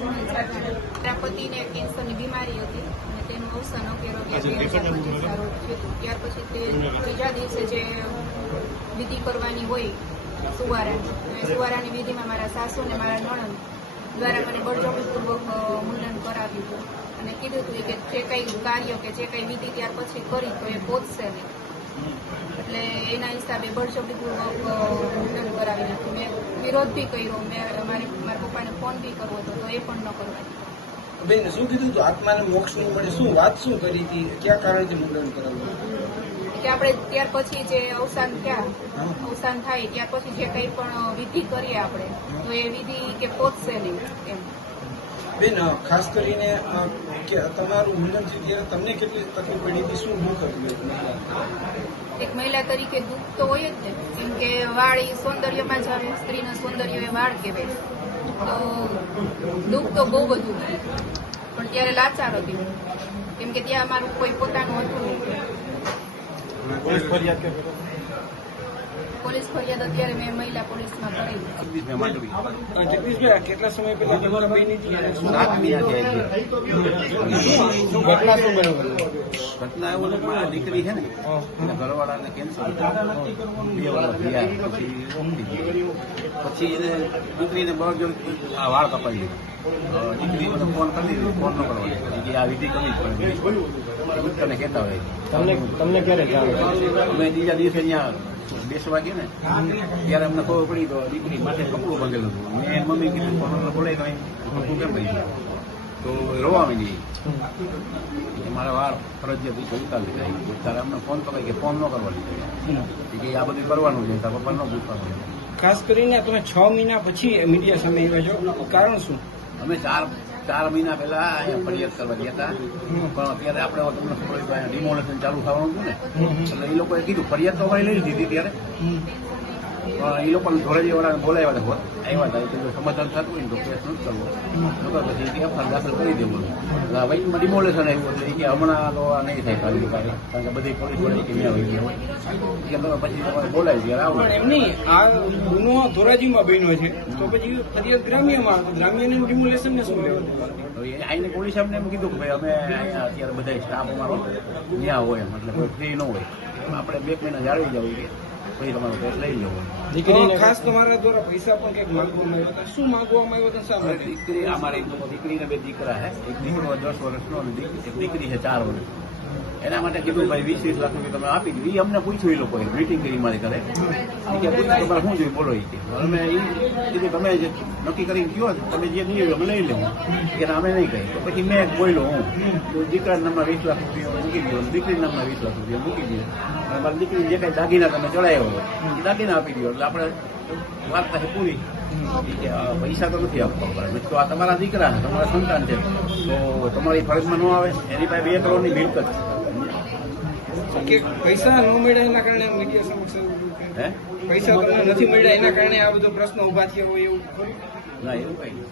મારા પતિને કેન્સરની બીમારી હતી અને તેનું અવસાન સારું થયું. ત્યાર પછી તે ત્રીજા દિવસે જે વિધિ કરવાની હોય સુવારાની વિધિમાં મારા સાસુ અને મારા નણંદ દ્વારા મને બળજબરીપૂર્વક મુંડન કરાવ્યું હતું અને કીધું હતું કે જે કંઈ કાર્ય કે જે કંઈ વિધિ ત્યાર પછી કરી તો એ પહોંચશે નહીં. એટલે એના હિસાબે બળજબરીપૂર્વક મુંડન કરાવી નાખ્યું. મેં વિરોધ બી કર્યો, મારા પપ્પાને ફોન બી કરવો હતો તો એ પણ ન કરવા દીધો. બેન શું કીધું હતું? આત્માને મોક્ષ નહીં મળે, શું વાત શું કરી હતી? કયા કારણથી મુંડન કરાવ્યું? કે આપણે ત્યાર પછી જે અવસાન થાય ત્યાર પછી જે કંઈ પણ વિધિ કરીએ આપણે તો એ વિધિ કે પહોંચશે નહીં એમ. બેન ખાસ કરીને તમારું મુંડન થયું ત્યારે તમને કેટલી તકલીફ પડી હતી? શું દુઃખ હતું? એક મહિલા તરીકે દુઃખ તો હોય જ ને, કેમ કે વાળ એ સૌંદર્યમાં જ આવે, સ્ત્રીનું સૌંદર્ય એ વાળ કહેવાય. તો દુઃખ તો બહુ બધું હતું, પણ ત્યારે લાચાર હતી કેમ કે ત્યાં અમારું કોઈ પોતાનું હતું નહીં. પોલીસ ફરિયાદ અત્યારે મેં મહિલા પોલીસમાં કરેલી. જગદીશભાઈ કેટલા સમય પહેલા ઘટના બની હતી? ઘટના એવું મારા દીકરી છે ને એના ઘરવાળાને કેન્સર પછી એને દીકરીને બળજબરી આ વાળ કપાઈ દીધા. દીકરી મને ફોન કરી દીધો, ફોન ન કરવા કે આ વિધિ કરવી જ પડે કહેતા હોય. તમને ક્યારે અમે ત્રીજા દિવસે અહીંયા બેસવા ગયા ને ત્યારે અમને ખબર પડી તો દીકરી માથે કપડું બાંધેલું હતું. મેં મમ્મી કીધું ફોન બોલાય તો કપડું કેમ કરી તો રોવા માંડી. મારા વાળ ફરજિયાત ઉતારી લીધા. ત્યારે અમને ફોન કરાય કે ફોન ન કરવા લીધો કે આ બધું કરવાનું છે, તારા પપ્પા ન પૂછવાનું. ખાસ કરીને તમે 6 મહિના પછી મીડિયા સામે આવ્યા છો, કારણ શું? અમે ચાર મહિના પહેલા અહીંયા ફરિયાદ કરવા ગયા હતા, પણ અત્યારે આપણે તમને ખબર હોય તો અહીંયા ડિમોલેશન ચાલુ થવાનું હતું ને, એટલે એ લોકોએ કીધું ફરિયાદ તો અમારી લઈ લીધી ત્યારે, પણ એ લોકોને ધોરેજી વાળાને બોલાવ્યા હતા, આવ્યા હતા. એટલે સમાધાન થતું હોય ને તો કેસ નથી કરવો, નકર પછી એફઆઈઆર દાખલ કરી દેવું. વચમાં ડિમોલેશન આવ્યું એટલે કે હમણાં તો આ નહીં થાય તારી પાસે, કારણ કે બધી પોલીસ વળી કે ત્યાં હોય હોય કે તમે પછી તમારે બોલાવી ત્યારે આવો. એમની આ ગુનો ધોરાજીમાં બન્યો છે તો પછી ફરિયાદ ગ્રામ્યમાં, ગ્રામ્યનું ડિમોલેશન ને શું લેવાનું? અહીંની પોલીસ અમને એમ કીધું કે ભાઈ અમે અહીંયા અત્યારે બધા સ્ટાફ અમારો ત્યાં હોય એમ, એટલે કોઈ ફ્રી ન હોય, આપણે 2 મહિના જાળવી જવું કે પછી તમારો કેસ લઈ લેવો. દીકરીને ખાસ તમારા દ્વારા પૈસા પણ કંઈક માંગવામાં આવ્યા હતા, શું માંગવામાં આવ્યો હતો? શા માટે? દીકરી અમારી દીકરીને 2 દીકરા છે, એક દીકરો 10 વર્ષનો અને એક દીકરી છે 4 વર્ષ. એના માટે કીધું ભાઈ 20-20 લાખ રૂપિયા તમે આપી દીધું. એ અમને પૂછ્યું, એ લોકોએ મીટિંગ કરી મારી ઘરે કે પૂછ્યું તમારે શું જોઈએ બોલો. અમે એ કીધું તમે જે નક્કી કરીને કહો તમે જે નહીં અમે લઈ લેવું કે અમે નહીં કહી. તો પછી મેં બોલ્યો હું દીકરા નામના 20 લાખ રૂપિયા મૂકી દો, દીકરી નામના 20 લાખ રૂપિયા મૂકી દો, અને મારી દીકરી જે કાંઈ દાગીના તમે ચડાવ્યો હોય એ દાગીના આપી દો. એટલે આપણે વાર્તા છે પૂરી. પૈસા તો નથી આપવા પડે, તો આ તમારા દીકરા છે, તમારા સંતાન છે, તો તમારી ફરજમાં ન આવે. એની પાસે 2 કરોડની મિલકત છે. પૈસા ન મળ્યા એના કારણે મીડિયા સમક્ષ પૈસા તમને નથી મળ્યા એના કારણે આ બધો પ્રશ્ન ઉભા થયા હોય એવું? ના, એવું કઈ નહીં.